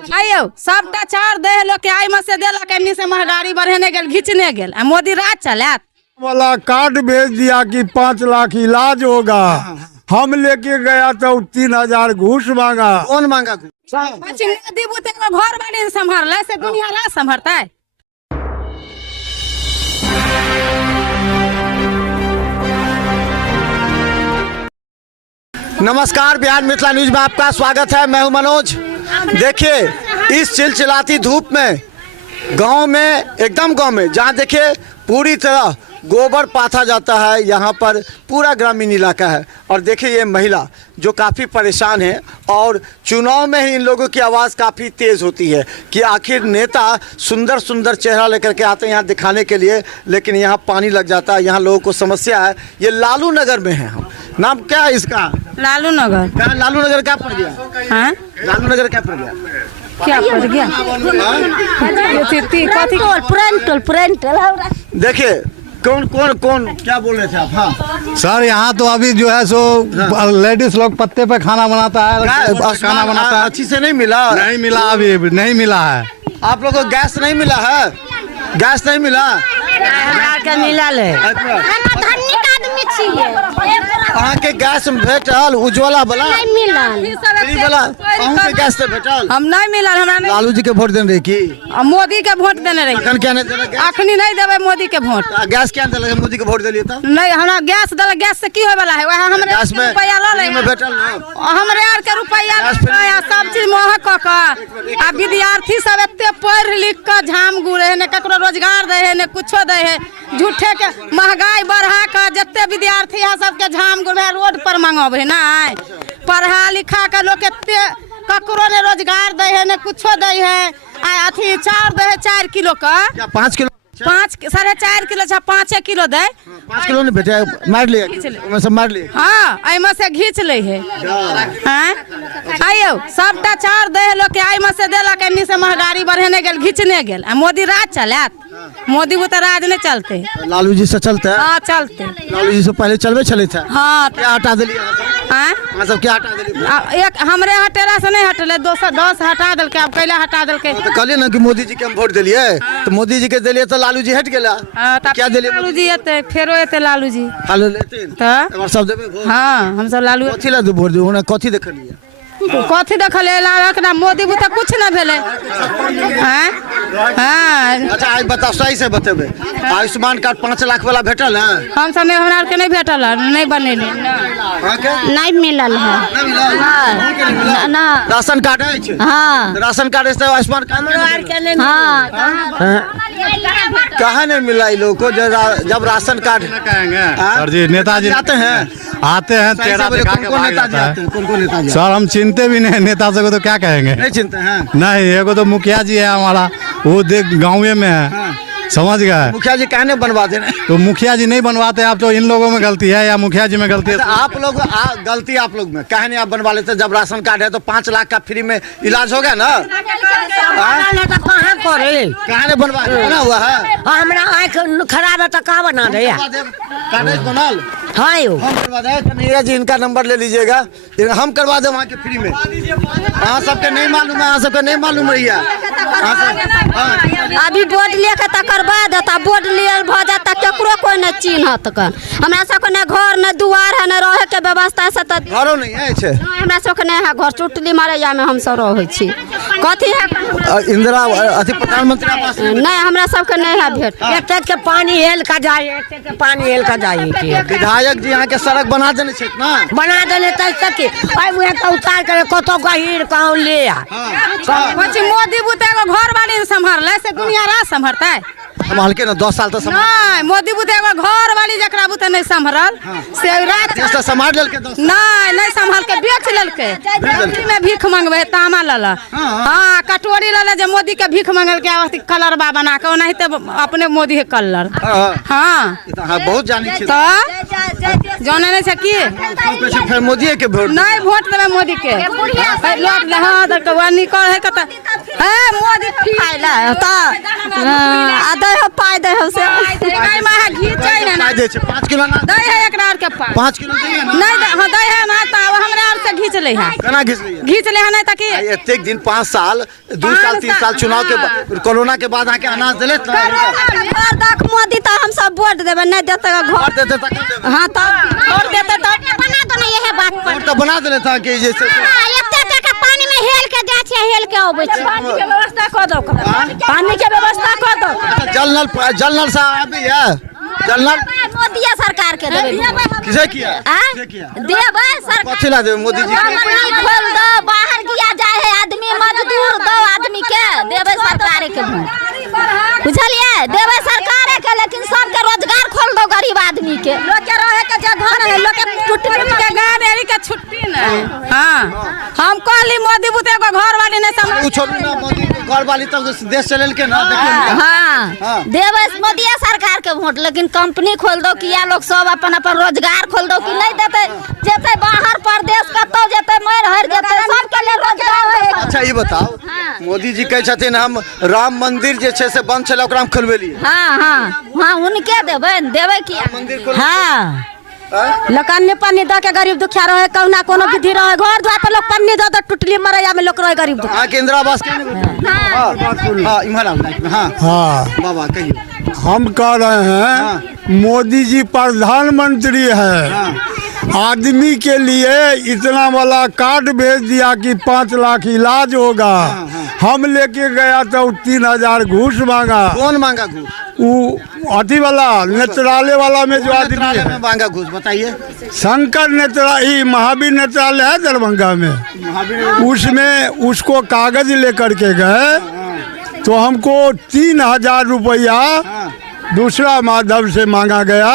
आयो सबटा चार दे लोग के आई में से देलक एनी से महंगाई बढ़ने गेल घिचने गेल आ मोदी राज चलात वाला कार्ड भेज दिया कि 5 लाख इलाज होगा। हम लेके गया तो 3000 घूस मांगा। कौन मांगा? मोदी बुते घर बाड़ी संभाल से दुनिया ला संभरता है। नमस्कार, बिहार मिथिला न्यूज में आपका स्वागत है। मैं हूं मनोज। देखिए इस चिलचिलाती धूप में गांव में जहां देखिए पूरी तरह गोबर पाथा जाता है, यहां पर पूरा ग्रामीण इलाका है। और देखिए ये महिला जो काफ़ी परेशान है और चुनाव में ही इन लोगों की आवाज़ काफ़ी तेज़ होती है कि आखिर नेता सुंदर सुंदर चेहरा लेकर के आते हैं यहाँ दिखाने के लिए, लेकिन यहाँ पानी लग जाता है। यहाँ लोगों को समस्या है। ये लालू नगर में है। हम नाम क्या है इसका? लालू नगर। लालू नगर क्या पड़ गया? हाँ? लालू नगर क्या पड़ गया? क्या पड़ गया? देखिए कौन क्या बोल रहे थे आप? हाँ सर, यहाँ तो अभी जो है सो लेडीज लोग पत्ते पे खाना बनाता है, खाना बनाता है। अच्छी से नहीं मिला? नहीं मिला, अभी नहीं मिला है। आप लोगों को गैस नहीं मिला है? गैस नहीं मिला? अहाँ के गैस भेटल? उज्ज्वला वाला गैस से भेटल? हम नहीं मिला। हमरा नहीं। लालू जी के वोट देने रही की? मोदी के वोट देने रही। क्या नहीं देने? अखनी नहीं देवे मोदी के वोट। गैस क्या दिला? मोदी के वोट दिलिए तब नहीं। हमरा गैस दल गैस से की होय वाला है? वह हमरे गैस में रुपया ल ले में भेटल हमरे आर के रुपया सब चीज महक क आ विद्यार्थी सब एते पढ़ लिख के झाम गुरे है, ने ककरो रोजगार दे है, ने कुछो दे है। झूठे के महंगाई बढ़ा के जते विद्यार्थी है सबके झाम गुरे रोड पर मंगावे ना। पढ़ा लिखा के लोग एते ककरो ने रोजगार दे है, ने कुछो दे है। आ अथी चार दे है 4 किलो का। 5 किलो 4.5 किलो 5 किलो दे। 5 किलो नहीं भेटे? मार लिया सब मार लिया। हाँ एमे से घींच ले है। हाँ? आयो सबटा चार दे लोग के आई में से देलक एनी से महंगाई बढ़ने गेल घिचने गेल आ मोदी राज चलात। मोदी वो तो राज नहीं चलते। लालू जी से चलते हैं? हाँ चलते। लालू जी से पहले चलवे चले थे। हाँ क्या हटा दिलिए? हाँ सब क्या हटा दिलिए? एक हमरे हटेला से नहीं हटले 210 हटा दिल के। अब कैला हटा दिल के? तो कहलिए ना कि मोदी जी के हम वोट दिलिए, तो मोदी जी के दिलिए तो लालू जी हट गेला। क्या दिलिए? लालू जी एते फेरो एते लालू जी हालो लेते तो सब देबे वोट? हाँ हम सब लालू कथी ला वोट दे? ओना कथी देखलिए? कथी देखले ना मोदी बुते कुछ ना भेले। हाँ? हाँ अच्छा आज बताओ, सही से बतेबे। आयुष्मान कार्ड 5 लाख वाला भेटल है? हम सब हमरा के नहीं भेटल है, नहीं बनेले। नहीं मिलल है। नहीं मिला? ना राशन कार्ड है? हाँ राशन कार्ड से आयुष्मान कार्ड हाँ कहाँ नहीं मिला? इन लोगों को जब राशन कार्ड कहेंगे सर जी, नेताजी आते हैं चेहरा दिखा के भाग जाता है। कौन नेताजी? सर हम चिंते भी नहीं नेता से को, तो क्या कहेंगे? नहीं चिंता है? नहीं, एगो तो मुखिया जी है हमारा, वो देख गाँव में है। समझ गए? मुखिया जी कहने बनवा देने तो मुखिया जी नहीं बनवाते। आप तो इन लोगों में गलती है या मुखिया जी में गलती है? आप लोग गलती आप लोग में कहने आप बनवा लेते। जब राशन कार्ड है तो 5 लाख का फ्री में इलाज होगा ना? कहने बनवा बना हुआ है? हमरा आँख खराब है तो कहाँ बना दे? बनल हाँ यो हम करवा दे। कन्हैया जी इनका नंबर ले लीजिएगा, हम करवा दे वहाँ के फ्री में। हाँ सबके नहीं मालूम है, सबके नहीं मालूम है। अभी बोर्ड लेके तो करवा देता। बोर्ड लिए भ जाता केकरो कोई न चिन्हत कन। हमरा सबके न घर न दुआर है, न रहे के व्यवस्था से तो घरों नहीं है। हमरा सबके नहीं है घर। चुटली मारैया में हम सब रहे छी। कथी है? इंदिरा अथी प्रधानमंत्री आवास नहीं हमरा सबके नहीं है भेट। एक के पानी हेल का जाए, एक पानी हेल का जाए। विधायक जी यहाँ के सड़क बना देने छे ना? बना देने तक आई मुहे का उतार करे कतो गहीर कहूं ले आ। मोदी बुते घर वाली संभाल से दुनिया राज संभरता है। संभाल के ना 10 साल तक नहीं। मोदी बुते घर वाली जकरा बुते नहीं संभरल से रात समाज लेल के नहीं संभाल के बेच लेलके। में भीख मंगवे तामा लला। हाँ कटोरी लला जे मोदी के भीख मंगल के कलर बा बना के नहीं तो अपने मोदी के कलर। हाँ बहुत जानी छे तो जाने नहीं सकी। फिर मोदी के वोट नहीं वोट देवे मोदी के। हाँ निकल है है मोदी खाइला तो आधे हो पाई दे हो से नहीं महा घीचे ने ना 5 किलो ना दे है एक रार के पास 5 किलो दिए ना नहीं हां दे है ना तो हमरा और से घीच ले है केना घिस लिया घीच ले है नहीं ताकि एते दिन 5 साल 2 साल 3 साल चुनाव के बाद कोरोना के बाद आके अनाज दिले घर देख मोदी तो हम सब वोट देबे नहीं देते घर देते तक हां तो और देते तो बना दो ना यही बात पर तो बना देले था कि जैसे एते के पानी में हेल के जाय छै हेल के आबै छै पानी के व्यवस्था कर दो पानी के व्यवस्था कर दो जल नल साहब है जल नल मोदी सरकार के देबे किसे किया देबे सरकार कथि ला देबे मोदी जी पानी खोल दो बाहर किया जाए है आदमी मजदूर दो आदमी के देबे सरकार के बुझलिए देबे सरकार के लेकिन सबके रोजगार खोल दो गरीब आदमी के लोग के रहे के जगह नहीं लोग के छुट्टी के गांव एरी के छुट्टी नहीं हां हम कहली मोदी बुते को घर वाली नहीं समझ उ छोड़ू ना मोदी घर वाली तब देश चलेल के ना देखिए हां देबे मोदी सरकार के वोट लेकिन कंपनी खोल दो किया लोग सब अपन अपन रोजगार खोल दो कि नहीं देते जेते बाहर प्रदेश कतो जेते मर हर जेते सबके लिए रोजगार है अच्छा ये बताओ मोदी जी कहे छथिन हम राम मंदिर जे छै से बंद छले ओकरा हम खोलबेलिए हां उनके देबे किया मंदिर खोल हां लकान में पानी द के गरीब दुखिया रहे कौना कोनो विधि रहे घर द्वार पर लोग पानी द टुटली मरैया में लोग रहे गरीब दुखिया हां केंद्र आवास के हां इमहर हां हाँ बाबा कहिए हम कह रहे हैं मोदी जी प्रधानमंत्री है आदमी के लिए इतना वाला कार्ड भेज दिया कि 5 लाख इलाज होगा हम लेके गया तो 3000 घूस मांगा कौन मांगा घूस वो अति वाला नेत्रालय वाला में जो आदमी नेत्रालय है में मांगा घूस बताइए शंकर नेत्रालय महावीर नेत्रालय है दरभंगा में उसमें उसको कागज लेकर के गए तो हमको 3000 रुपया दूसरा माध्यम से मांगा गया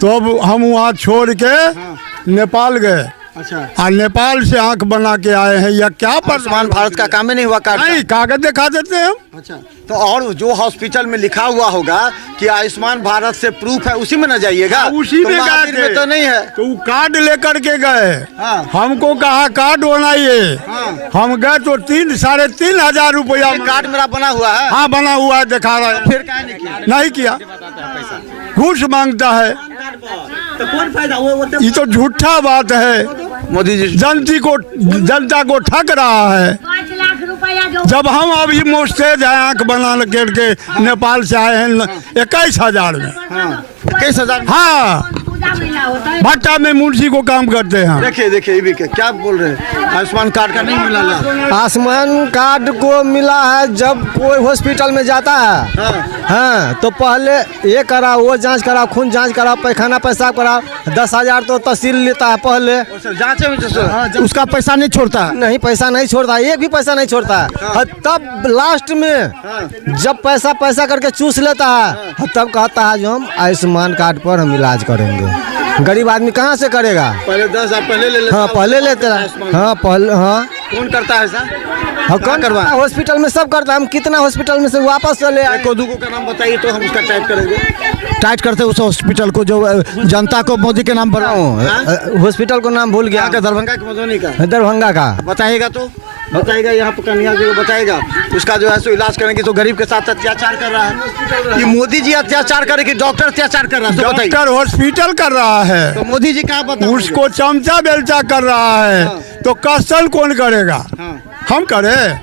तो अब हम वहाँ छोड़ के नेपाल गए अच्छा और नेपाल से आंख बना के आए हैं या क्या पर आयुष्मान भारत का काम ही नहीं हुआ कार्ड नहीं कागज दिखा देते हैं हम अच्छा तो और जो हॉस्पिटल में लिखा हुआ होगा कि आयुष्मान भारत से प्रूफ है उसी में न जाइएगा उसी में महावीर गए में तो नहीं है तो वो कार्ड लेकर के गए हाँ। हमको कहा कार्ड बनाइए हम गए तो 3,500 रुपया कार्ड मेरा बना हुआ है हाँ बना हुआ है दिखा रहा है फिर काहे नहीं किया नहीं किया घूस मांगता है तो कौन फायदा वो ये तो झूठा बात है मोदी जी जनता को ठग रहा है जब हम अभी मुस्तैद हैं आंख बना करके नेपाल से आए हैं 21,000 में 21,000 हाँ भट्टा में मुंशी को काम करते हैं देखिए ये भी क्या बोल रहे हैं आयुष्मान कार्ड का नहीं मिला ला आयुष्मान कार्ड को मिला है जब कोई हॉस्पिटल में जाता है हाँ तो पहले ये करा वो जांच करा खून जांच करा पैखाना पेशाब करा 10,000 तो तहसील लेता है पहले जांच में उसका पैसा नहीं छोड़ता है नहीं पैसा नहीं छोड़ता एक भी पैसा नहीं छोड़ता है तब लास्ट में जब पैसा करके चूस लेता है तब कहता है जो हम आयुष्मान कार्ड पर हम इलाज करेंगे गरीब आदमी कहाँ से करेगा पहले 10,000 पहले ले लेता हाँ पहले लेते हैं हाँ पहले हाँ कौन करता है ऐसा हाँ कौन करवा हॉस्पिटल में सब करता है हम कितना हॉस्पिटल में से वापस चले आए को दूगो का नाम बताइए तो हम उसका टाइप करेंगे टाइट करते उस हॉस्पिटल को जो जनता को मोदी के नाम पर हॉस्पिटल को नाम भूल गया दरभंगा के मधुबनी का दरभंगा का बताइएगा तो बताइएगा यहाँ पर कन्या जी को बताएगा उसका जो है सो इलाज करेंगे तो गरीब के साथ अत्याचार कर रहा है ये मोदी जी अत्याचार करे कि डॉक्टर अत्याचार कर रहा है तो बताइए डॉक्टर हॉस्पिटल कर रहा है तो मोदी जी कहाँ बताओ उसको चमचा बेलचा कर रहा है तो कस्टल कौन करेगा हम करें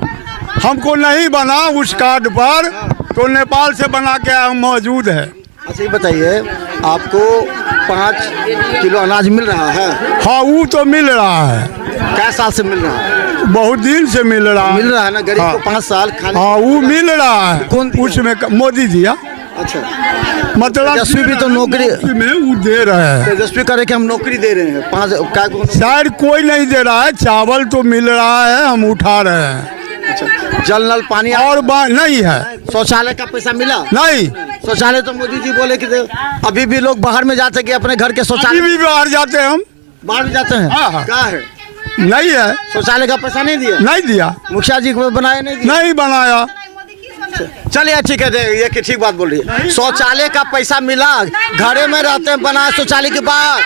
हमको नहीं बना उस कार्ड पर तो नेपाल से बना के हम मौजूद है अच्छा ये बताइए आपको 5 किलो अनाज मिल रहा है हाँ वो तो मिल रहा है क्या साल से मिल रहा है बहुत दिन से मिल रहा है ना गरीब को 5 साल खाने हाँ वो मिल रहा है कौन दिया? उसमें मोदी दिया अच्छा मतलब तेजस्वी भी तो नौकरी में वो दे रहे हैं तेजस्वी करे कि हम नौकरी दे रहे हैं 5 शायद कोई नहीं दे रहा है चावल तो मिल रहा है हम उठा रहे हैं अच्छा जल नल पानी और नहीं है शौचालय का पैसा मिला नहीं शौचालय तो मोदी जी बोले कि अभी भी लोग बाहर में जाते कि अपने घर के शौचालय भी बाहर जाते हैं हम बाहर में जाते हैं हाँ, हाँ। क्या है नहीं है शौचालय का पैसा नहीं दिया नहीं दिया मुखिया जी को बनाया नहीं दिया नहीं बनाया चलिए ठीक है ये कि ठीक बात बोल रही है शौचालय का पैसा मिला घरे में रहते हैं बना शौचालय के बाद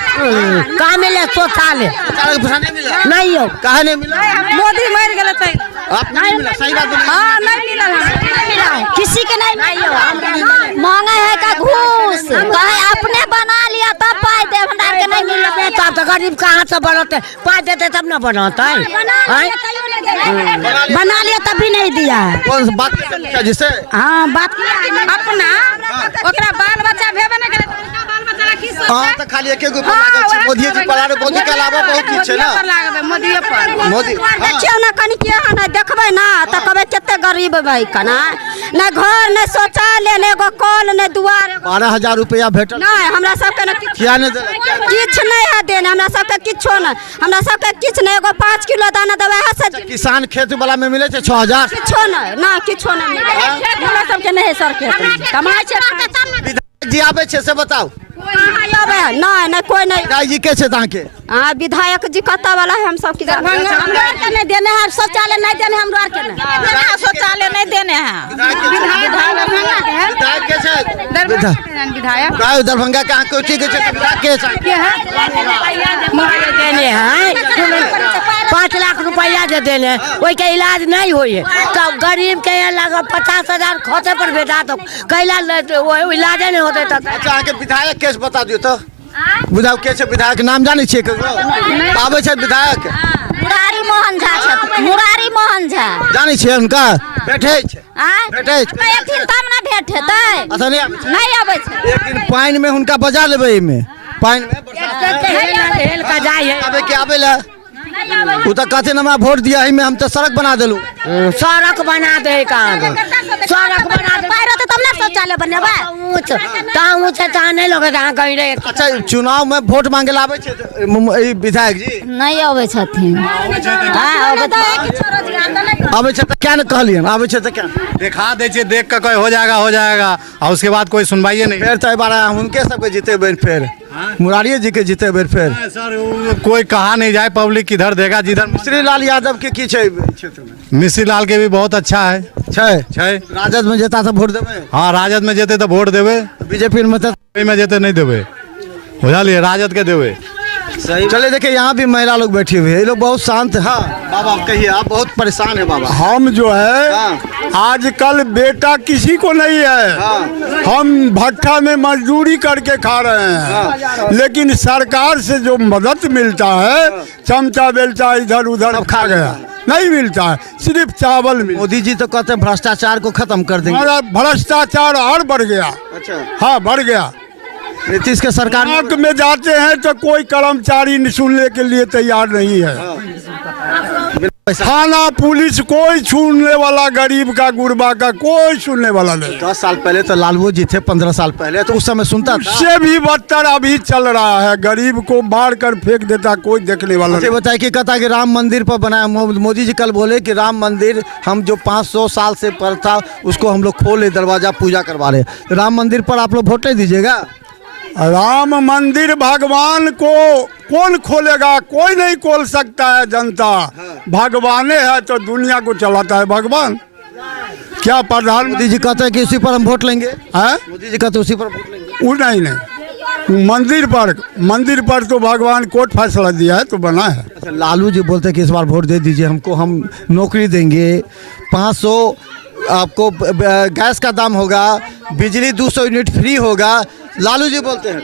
कहाँ मिले शौचालय शौचालय का पैसा नहीं मिला नहीं हो कहा नहीं मिला मोदी मर गए आपको नहीं मिला, सही बात बोलिए। हाँ नहीं मिला हमें। किसी के नहीं मांगे है का घूस कहे अपने बना लिया तब पाई दे हमरा के नहीं मिला। तब तो गरीब कहाँ से बनते, पाई देते तब न बनता है। बना लिया तब भी नहीं दिया है। कौन सी बात करते जिससे हाँ बात अपना ओकरा बाल बच्चा भेबे नहीं करे तो उनका बाल बच्चा किस हाँ तो खाली एक ऊपर लागल छै मोदी जी पर, मोदी के अलावा बहुत चीज छै ना। लागबे मोदी पर मोदी देखियो ना कनी के ना देखबै ना त कहबै कते गरीब भाई कना न घर न शौचालय न एगो कल न दुआर 12,000 रुपया भेटल नहीं हमरा सबके न किया नहीं देलक? किछ नहीं है देने हमरा सबके किछो न हमरा सबके किछ नहीं एगो 5 किलो दाना देबै है से किसान खेत वाला में मिले छै 6,000। किछो नहीं ना किछो नहीं हमरा सबके नहीं है सर खेत कमाई छै विधायक जी आबे छै से बताओ। नहीं नहीं कोई नहीं। विधायक जी के छै तहाँ के? हाँ विधायक जी कत्ता वाला है हम सब की हमरा के नहीं देने हैं शौचालय नहीं देने हमरा के नहीं शौचालय नहीं देने हैं विधायक के छै? विधायक काय दरभंगा के कोई के छै? विधायक के छै? देने हैं 5 लाख रुपया जे देने वही के इलाज नहीं हुई है। तब गरीब के लगा 50,000 खोते पर भेजा तो कैला इलाज नहीं होते तब। अच्छा अहाँ के विधायक के बता दियो तो। विधायक के छै? विधायक के नाम जाने छियै ककरो? आबै छै विधायक? मुरारी मोहन झा छथि मुरारी मोहन झा जाने छियै उनका? बैठे छै? आय बैठे छै? एक दिन तब ना भेंट हेतै अच्छा नहीं आबै छै? नहीं आबै छै एक दिन पानी में उनका बजा लेबै में पानी में बरसात हेल का जाए है। आबे के आबे ला उ तो कहते हमरा वोट दिया है में हम तो सड़क बना देलू। सड़क बना दे कहाँ सड़क बना दे पैर तो तब ना शौचालय बनेबै ऊँच नहीं लोगे जहाँ कहीं रहे। अच्छा चुनाव में वोट मांगे ला आबै छै ई विधायक जी? नहीं आबै छथिन आबै छै तो क्या न कहलियन? आबै छै तो क्या दिखा दे छे, देख के कोई हो जाएगा और उसके बाद कोई सुनवाई नहीं। फिर तो बार उनके सबके जीतेबे फिर मुरारी जी के जीतेबे फिर। सर कोई कहा नहीं जाए, पब्लिक किधर देगा जिधर। श्री लाल यादव के की छै क्षेत्र में? मिश्री लाल के भी बहुत अच्छा है। छै राजद में जेता तो वोट देबे? हाँ राजद में जेते तो वोट देवे, बीजेपी में तो में जेते नहीं देवे। बुझलिए राजद के देवे। सही। चले देखिए यहाँ भी महिला लोग बैठी हुई है, ये लोग बहुत शांत है। हाँ बाबा आप कहिए, आप बहुत परेशान है बाबा। हम जो है हाँ। आजकल बेटा किसी को नहीं है। हाँ। हम भट्ठा में मजदूरी करके खा रहे हैं। लेकिन सरकार से जो मदद मिलता है, चमचा बेलचा इधर उधर सब खा गया नहीं मिलता है, सिर्फ चावल मिलता मोदी जी तो कहते हैं भ्रष्टाचार को खत्म कर देंगे। है। भ्रष्टाचार और बढ़ गया। अच्छा हाँ बढ़ गया। नीतीश के सरकार बैंक में जाते हैं तो कोई कर्मचारी सुनने के लिए तैयार नहीं है। थाना पुलिस कोई सुनने वाला, गरीब का गुरबा का कोई सुनने वाला नहीं। 10 साल पहले तो लालू जी थे, 15 साल पहले तो उस समय सुनता था। उससे भी बदतर अभी चल रहा है। गरीब को मार कर फेंक देता, कोई देखने वाला मुझे नहीं। बताया कि कहता कि राम मंदिर पर बनाया, मोदी जी कल बोले कि राम मंदिर हम जो 500 साल से पर था उसको हम लोग खोले, दरवाजा पूजा करवा रहे। तो राम मंदिर पर आप लोग वोट नहीं दीजिएगा? राम मंदिर भगवान को कौन खोलेगा? कोई नहीं खोल सकता है। जनता भगवान है तो दुनिया को चलाता है भगवान। क्या प्रधान मोदी जी कहते हैं कि उसी पर हम वोट लेंगे। है? मोदी जी कहते हैं उसी पर वोट लेंगे। वो नहीं मंदिर पर तो भगवान कोर्ट फैसला दिया है तो बना है। अच्छा लालू जी बोलते हैं कि इस बार वोट दे दीजिए हमको, हम नौकरी देंगे, 500 आपको गैस का दाम होगा, बिजली 200 यूनिट फ्री होगा। लालू जी बोलते हैं।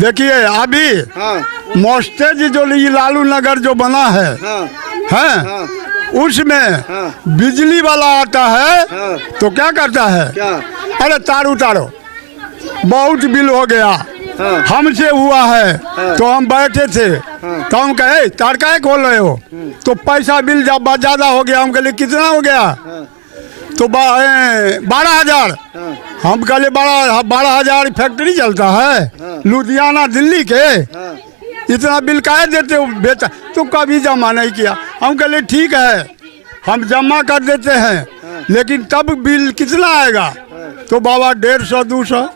देखिए अभी हाँ मोस्टेज जो ये लालू नगर जो बना है, हाँ उसमें बिजली वाला आता है तो क्या करता है? क्या? अरे तार उतारो, बहुत बिल हो गया। हमसे हुआ है तो हम बैठे थे तो हम कहे तार काहे खोल रहे हो? तो पैसा बिल ज्यादा हो गया। हम कहे कितना हो गया? तो 12,000। हम कहले 12,000 फैक्ट्री चलता है लुधियाना दिल्ली के, इतना बिल काहे देते हो बेटा? तो कभी जमा नहीं किया। हम कहले ठीक है हम जमा कर देते हैं, लेकिन तब बिल कितना आएगा? तो बाबा 150-200।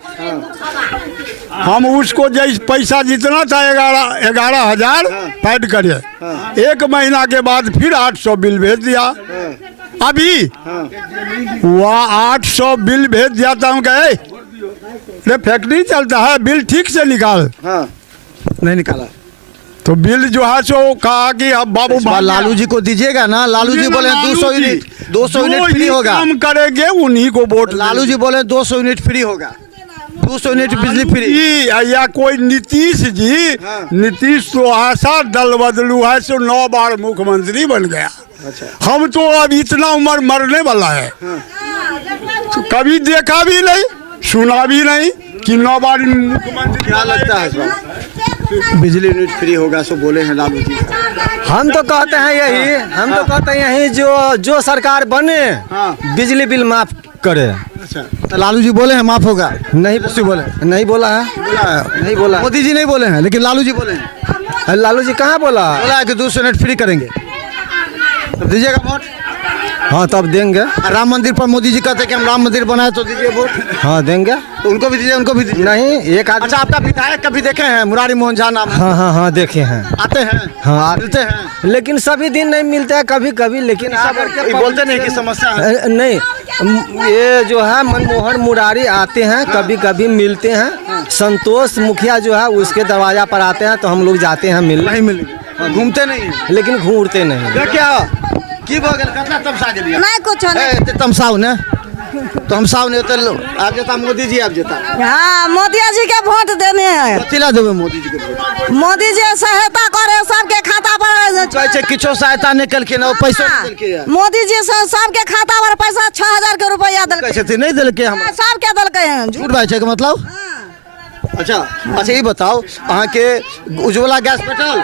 हम उसको जैसे पैसा जितना था 11,000 पैड करे, 1 महीना के बाद फिर 800 बिल भेज दिया। अभी वह 800 बिल भेज दिया था। हम कहे रे फैक्ट्री चलता है, बिल ठीक से निकाल। नहीं निकाला। तो बिल जो है सो कहा कि अब बाबू लालू जी को दीजिएगा ना। लालू जी बोले 200 यूनिट 200 यूनिट फ्री होगा। काम करेंगे उन्हीं को वोट। लालू जी बोले 200 यूनिट फ्री होगा, 200 यूनिट बिजली फ्री। या कोई नीतीश जी, नीतीश तो ऐसा दल बदलू है सो 9 बार मुख्यमंत्री बन गया। हम तो अब इतना उम्र मरने वाला है, तो कभी देखा भी नहीं सुना भी नहीं कि 9 बार मुख्यमंत्री। क्या लगता है इस बार बिजली यूनिट फ्री होगा सो बोले हैं लालू जी? हम तो कहते हैं यही, हम तो कहते हैं यही जो सरकार बने बिजली बिल माफ करे। तो लालू जी बोले हैं माफ होगा? नहीं बोले नहीं बोला है, नहीं बोला। मोदी जी नहीं बोले हैं लेकिन लालू जी बोले हैं। लालू जी कहाँ बोला है कि 200 यूनिट फ्री करेंगे। तो दीजिएगा वोट? हाँ तब देंगे। राम मंदिर पर मोदी जी कहते हैं कि हम राम मंदिर बनाए तो दीजिए वोट। हाँ देंगे। तो उनको भी दीजिए, उनको भी दीजिए। नहीं एक आदमी। अच्छा, आपका विधायक कभी देखे हैं मुरारी मोहन झा नाम? हाँ देखे हैं। आते हैं? हाँ मिलते हैं, लेकिन सभी दिन नहीं मिलते हैं, कभी कभी। लेकिन बोलते नहीं कि समस्या है। नहीं, ये जो है मनमोहन मुरारी आते हैं, कभी कभी मिलते हैं। संतोष मुखिया जो है उसके दरवाजा पर आते हैं तो हम लोग जाते हैं मिलने। नहीं मिले, घूमते नहीं, लेकिन घूरते नहीं। क्या की भऽ गेल? कतना तमसा गेलियै? नहीं कुछ नहीं। तमसाओ ने तो हम साव ने तो आप जेता मोदी जी आप जेता। हाँ मोदी जी के वोट देने हैं। कथिला देबे मोदी जी के वोट? मोदी जी सहायता करे सबके खाता पर। कहै छै किछो सहायता नहीं केलखिन, ओ पैसा नहीं देलकै। मोदी जी सबके खाता पर पैसा 6000 के रुपया कहै छथिन नहीं देलकै हमरा। सबके देलकै हैं। झूठ बात छै के मतलब? अच्छा ये बताओ अहाँ के उज्ज्वला गैस भेटल?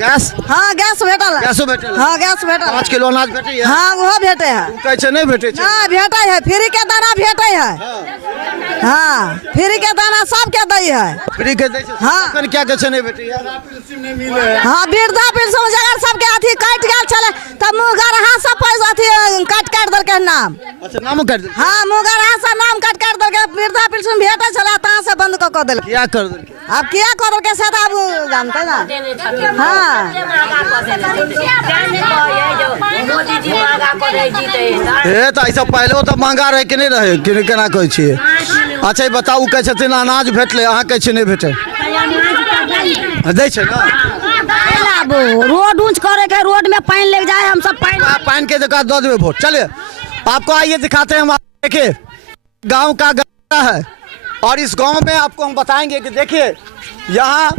गैस? हाँ गैस भेटल। गैसो भेटल? हाँ गैस भेटल। 5 किलो अनाज भेटै है? हाँ वो भेटे है। कहै छै नहीं भेटै छै? हाँ भेटे है, फ्री के दाना भेटे है। हाँ फ्री के दाना सबके दै है। फ्री के दै छै? हाँ क्या कहै छै नहीं भेटै है? हाँ वृद्धा पेंशन जगह सबके अथी कट गेल छले तब मुगरहा सब पैसा अथी कट देलकै नाम। अच्छा नामो काट देलकै? हाँ मुगरहा से नाम कट देलकै। वृद्धा पेंशन भेटे छले ता से बंद क देलकै। क्या कर देलकै? अब क्या कर देलकै से अब जानते ना। हाँ तो ऐसा पहले तो महंगा रहे कि नहीं रहे कि केना कहै छियै? अच्छा बताऊ कहै छथिन अनाज भेटले, अहाँ कहै छियै नहीं भेटे? दै छै ना? रोड ऊंच करे के, रोड में पानी लग जाए, हम सब पानी के जगह दो देवे वोट। चलिए आपको आइए दिखाते हैं। हम देखिए गांव का गड्ढा है और इस गांव में आपको हम बताएंगे कि देखिए यहाँ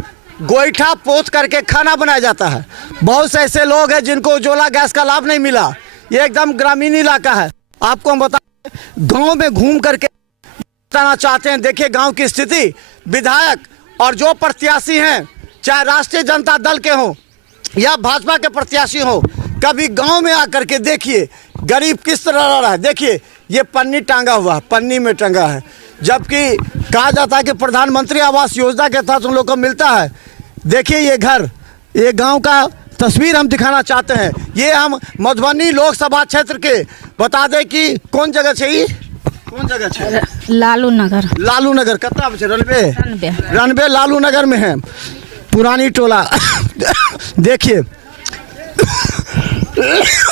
गोईठा पोत करके खाना बनाया जाता है। बहुत से ऐसे लोग हैं जिनको उज्ज्वला गैस का लाभ नहीं मिला। ये एकदम ग्रामीण इलाका है। आपको हम बताएं गांव में घूम करके बताना चाहते हैं। देखिए गांव की स्थिति, विधायक और जो प्रत्याशी हैं, चाहे राष्ट्रीय जनता दल के हों या भाजपा के प्रत्याशी हों, कभी गांव में आकर के देखिए गरीब किस तरह रह रहा है। देखिए ये पन्नी टांगा हुआ, पन्नी में टंगा है, जबकि कहा जाता है कि प्रधानमंत्री आवास योजना के तहत उन लोग को मिलता है। देखिए ये घर, ये गांव का तस्वीर हम दिखाना चाहते हैं। ये हम मधुबनी लोकसभा क्षेत्र के बता दें कि कौन जगह चाहिए, कौन जगह है? लालू नगर। लालू नगर कितना बचे? रनबे लालू नगर में है, पुरानी टोला। देखिए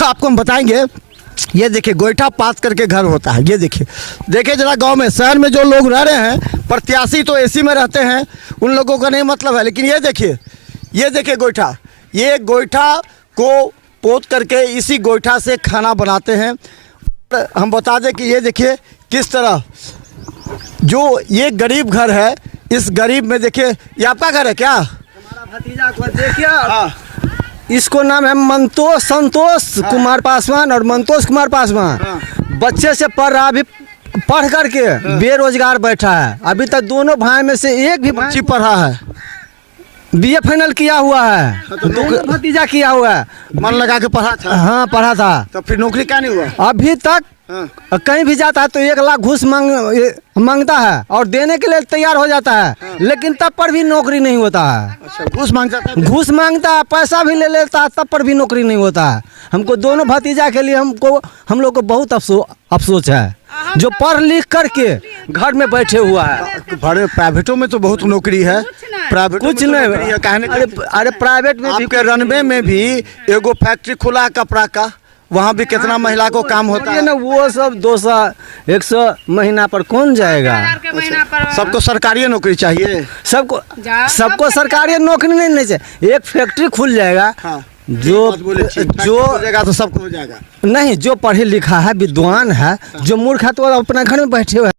आपको हम बताएंगे। ये देखिए गोईठा पास करके घर होता है। ये देखिए जरा गांव में, शहर में जो लोग रह रहे हैं प्रत्याशी तो एसी में रहते हैं, उन लोगों का नहीं मतलब है। लेकिन ये देखिए गोईठा, ये गोईठा को पोत करके इसी गोईठा से खाना बनाते हैं। हम बता दें कि ये देखिए किस तरह जो ये गरीब घर है, इस गरीब में देखिए ये आपका घर है क्या? हमारा भतीजा को देखिए, इसको नाम है संतोष कुमार पासवान और मंतोष कुमार पासवान। बच्चे से पढ़ रहा, अभी पढ़ करके बेरोजगार बैठा है। अभी तक दोनों भाई में से एक भी बच्ची पढ़ा है, बीए फाइनल किया हुआ है। दोनों भतीजा किया हुआ है। मन लगा के पढ़ा था? हाँ पढ़ा था। तो फिर नौकरी क्या नहीं हुआ अभी तक? कहीं भी जाता है तो 1 लाख घूस मांगता है और देने के लिए तैयार हो जाता है, लेकिन तब पर भी नौकरी नहीं होता है। अच्छा घूस मांगता है? घूस मांगता है, पैसा भी ले लेता है, तब पर भी नौकरी नहीं होता है। हमको दोनों भतीजा के लिए हम लोग को बहुत अफसोस है, जो पढ़ लिख करके घर में बैठे हुआ है। बड़े प्राइवेटों में तो बहुत नौकरी है, प्राइवेट कुछ नहीं है। अरे प्राइवेट में भी रनबे में भी एगो फैक्ट्री खुला है कपड़ा का, वहाँ भी कितना महिला को काम होता ये है? ना वो सब 200-100 महीना पर कौन जाएगा? सबको सरकारी नौकरी चाहिए। सबको सरकारी नौकरी नहीं चाहिए। एक फैक्ट्री खुल जाएगा, जो हो जाएगा तो सबको हो जाएगा। नहीं, जो पढ़े लिखा है, विद्वान है, जो मूर्ख है तो अपना घर में बैठे हुए हैं।